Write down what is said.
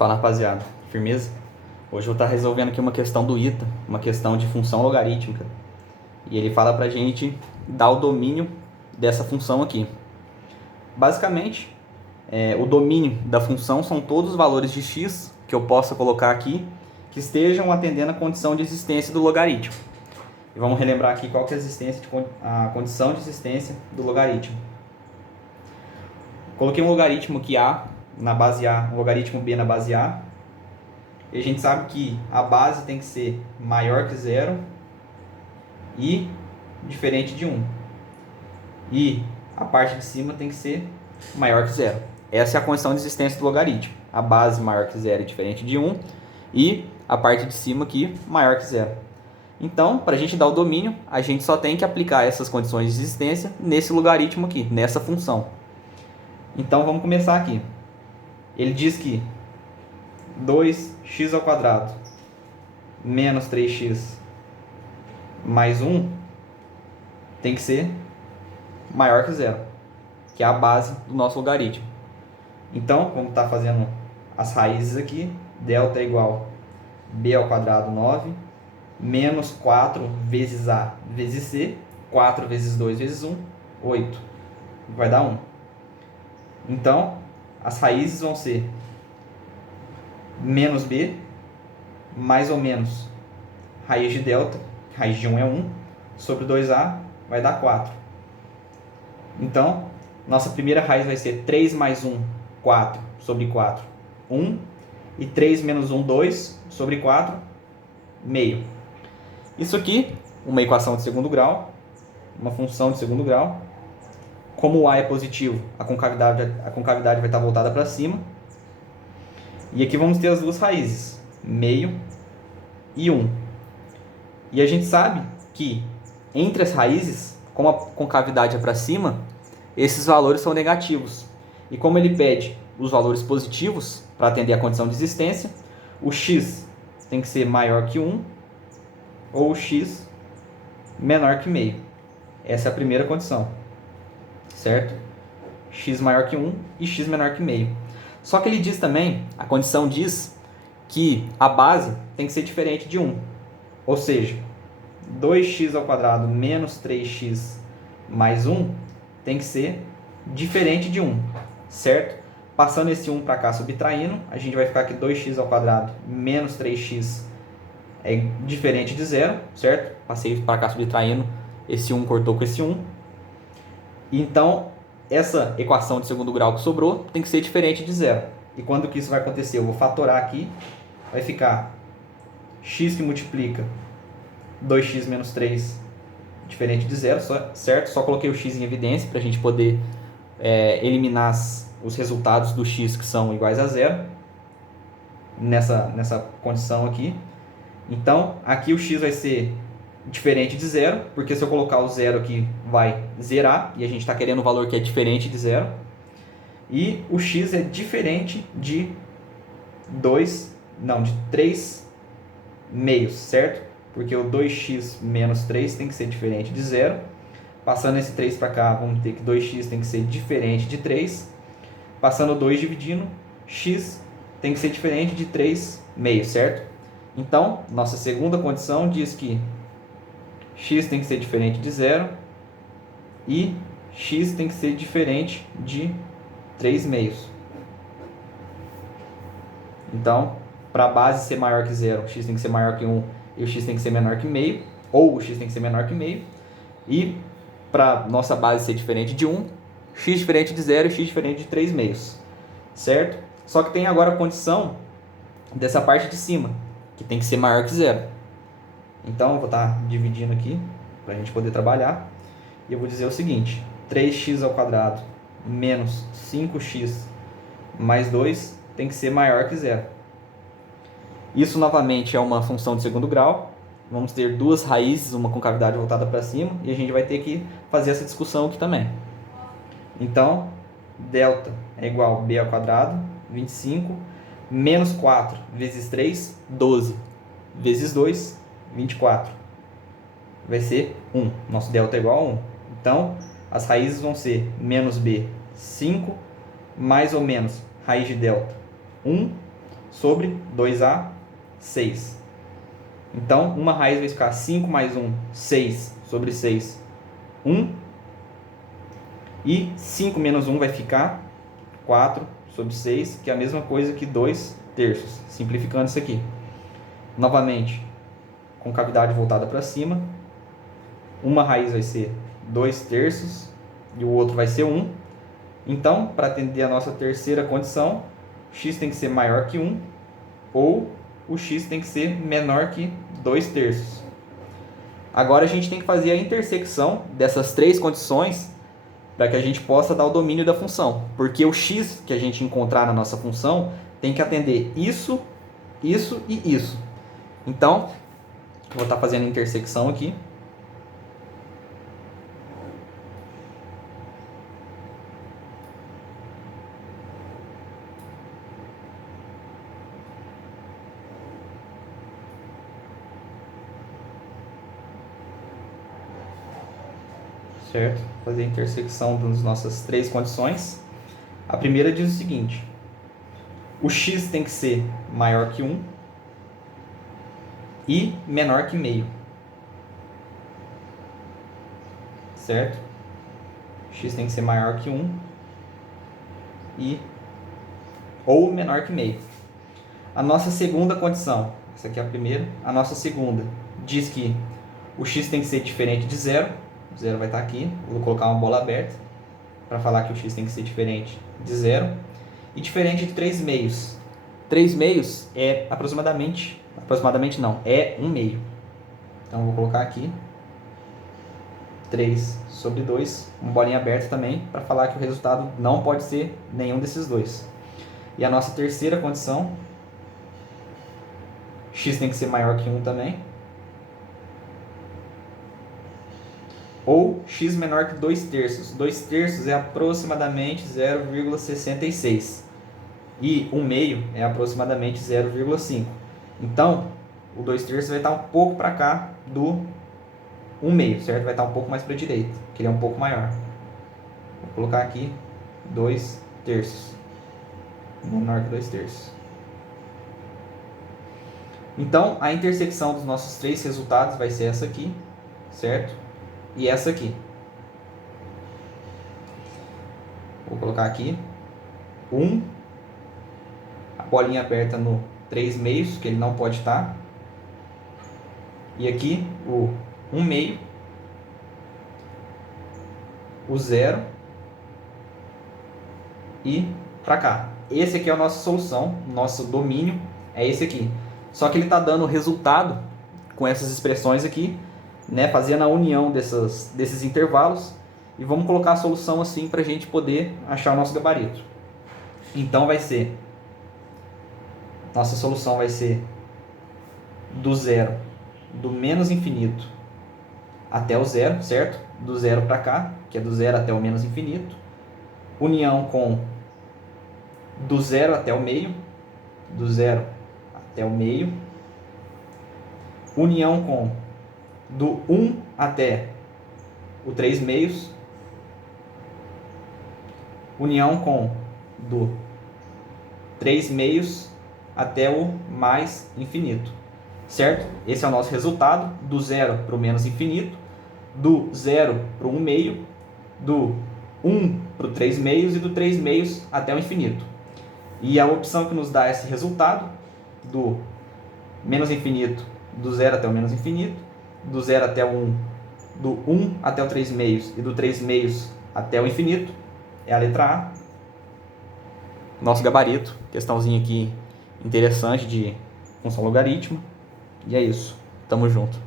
Fala, rapaziada, firmeza? Hoje eu vou estar resolvendo aqui uma questão do ITA, uma questão de função logarítmica. E ele fala pra gente dar o domínio dessa função aqui. Basicamente, o domínio da função são todos os valores de x que eu possa colocar aqui que estejam atendendo a condição de existência do logaritmo. E vamos relembrar aqui qual que é a condição de existência do logaritmo. Coloquei um logaritmo aqui A na base A, um logaritmo B na base A. E a gente sabe que a base tem que ser maior que zero e diferente de 1. E a parte de cima tem que ser maior que zero. Essa é a condição de existência do logaritmo. A base maior que zero e diferente de 1 e a parte de cima aqui maior que zero. Então, para a gente dar o domínio, a gente só tem que aplicar essas condições de existência nesse logaritmo aqui, nessa função. Então, vamos começar aqui. Ele diz que 2x ao quadrado menos 3x mais 1 tem que ser maior que zero, que é a base do nosso logaritmo. Então, vamos estar fazendo as raízes aqui. Delta é igual a b ao quadrado 9 menos 4 vezes a vezes c, 4 vezes 2 vezes 1, 8. Vai dar 1. Então, as raízes vão ser menos b, mais ou menos raiz de delta, raiz de 1 é 1, sobre 2a vai dar 4. Então, nossa primeira raiz vai ser 3 mais 1, 4, sobre 4, 1. E 3 menos 1, 2, sobre 4, meio. Isso aqui, uma equação de segundo grau, uma função de segundo grau. Como o a é positivo, a concavidade vai estar voltada para cima. E aqui vamos ter as duas raízes, meio e 1. E a gente sabe que entre as raízes, como a concavidade é para cima, esses valores são negativos. E como ele pede os valores positivos para atender a condição de existência, o x tem que ser maior que 1 ou o x menor que meio. Essa é a primeira condição, certo? X maior que 1 e x menor que meio. Só que ele diz também, a condição diz que a base tem que ser diferente de 1. Ou seja, 2x ao quadrado menos 3x mais 1 tem que ser diferente de 1, certo? Passando esse 1 para cá, subtraindo, a gente vai ficar aqui 2x ao quadrado menos 3x é diferente de 0, certo? Passei para cá subtraindo, esse 1 cortou com esse 1. Então, essa equação de segundo grau que sobrou tem que ser diferente de 0. E quando que isso vai acontecer? Eu vou fatorar aqui, vai ficar x que multiplica 2x menos 3 diferente de 0, certo? Só coloquei o x em evidência para a gente poder eliminar os resultados do x que são iguais a 0 nessa condição aqui. Então, aqui o x vai ser diferente de 0, porque se eu colocar o 0 aqui vai zerar, e a gente está querendo um valor que é diferente de 0. E o x é diferente de 3 meios, certo? Porque o 2x menos 3 tem que ser diferente de 0. Passando esse 3 para cá, vamos ter que 2x tem que ser diferente de 3. Passando 2 dividindo, x tem que ser diferente de 3 meios, certo? Então, nossa segunda condição diz que x tem que ser diferente de 0 e x tem que ser diferente de 3 meios. Então, para a base ser maior que 0, x tem que ser maior que 1 e o x tem que ser menor que meio, ou o x tem que ser menor que meio. E para nossa base ser diferente de 1, x diferente de 0 e x diferente de 3 meios, certo? Só que tem agora a condição dessa parte de cima, que tem que ser maior que 0. Então, eu vou estar dividindo aqui, para a gente poder trabalhar. E eu vou dizer o seguinte, 3x ao quadrado menos 5x mais 2 tem que ser maior que 0. Isso, novamente, é uma função de segundo grau. Vamos ter duas raízes, uma concavidade voltada para cima, e a gente vai ter que fazer essa discussão aqui também. Então, delta é igual a b ao quadrado, 25, menos 4 vezes 3, 12, vezes 2, 24. Vai ser 1. Nosso delta é igual a 1. Então, as raízes vão ser menos b, 5, mais ou menos raiz de delta, 1, sobre 2A, 6. Então, uma raiz vai ficar 5 mais 1, 6 sobre 6, 1. E 5 menos 1 vai ficar 4 sobre 6, que é a mesma coisa que 2 terços. Simplificando isso aqui. Novamente, com cavidade voltada para cima, uma raiz vai ser 2 terços e o outro vai ser 1. Então, para atender a nossa terceira condição, x tem que ser maior que 1 ou o x tem que ser menor que 2 terços. Agora a gente tem que fazer a intersecção dessas três condições para que a gente possa dar o domínio da função. Porque o x que a gente encontrar na nossa função tem que atender isso, isso e isso. Então, vou estar fazendo a intersecção aqui. Certo? Fazer a intersecção das nossas três condições. A primeira diz o seguinte: o x tem que ser maior que 1 e menor que meio. Certo? X tem que ser maior que 1 e ou menor que meio. A nossa segunda condição, essa aqui é a primeira, a nossa segunda diz que o x tem que ser diferente de 0. O 0 vai estar aqui, vou colocar uma bola aberta para falar que o x tem que ser diferente de 0 e diferente de 3 meios. 3 meios é aproximadamente não, é 1 meio. Então, vou colocar aqui 3 sobre 2, uma bolinha aberta também, para falar que o resultado não pode ser nenhum desses dois. E a nossa terceira condição, x tem que ser maior que 1 também, ou x menor que 2 terços. 2 terços é aproximadamente 0,66 e 1 meio é aproximadamente 0,5. Então, o 2 terços vai estar um pouco para cá do 1 meio, certo? Vai estar um pouco mais para a direita, que ele é um pouco maior. Vou colocar aqui 2 terços, menor que 2 terços. Então, a intersecção dos nossos três resultados vai ser essa aqui, certo? E essa aqui. Vou colocar aqui 1, a bolinha aberta no 3 meios, que ele não pode estar. E aqui o 1 meio, o 0 e para cá. Esse aqui é a nossa solução, nosso domínio é esse aqui. Só que ele está dando o resultado com essas expressões aqui, né, fazendo a união desses intervalos, e vamos colocar a solução assim para a gente poder achar o nosso gabarito. Então nossa solução vai ser do zero, do menos infinito até o zero, certo? Do zero para cá, que é do zero até o menos infinito, união com do zero até o meio, do zero até o meio, união com do 1 até o 3 meios, união com do 3 meios até o mais infinito, certo? Esse é o nosso resultado, do zero para o menos infinito, do zero para o 1 meio, do 1 para o 3 meios e do 3 meios até o infinito. E a opção que nos dá esse resultado, do menos infinito, do zero até o menos infinito, do 0 até o 1, do 1 até o 3 meios e do 3 meios até o infinito, é a letra A. Nosso gabarito, questãozinha aqui interessante de função logaritmo. E é isso, tamo junto.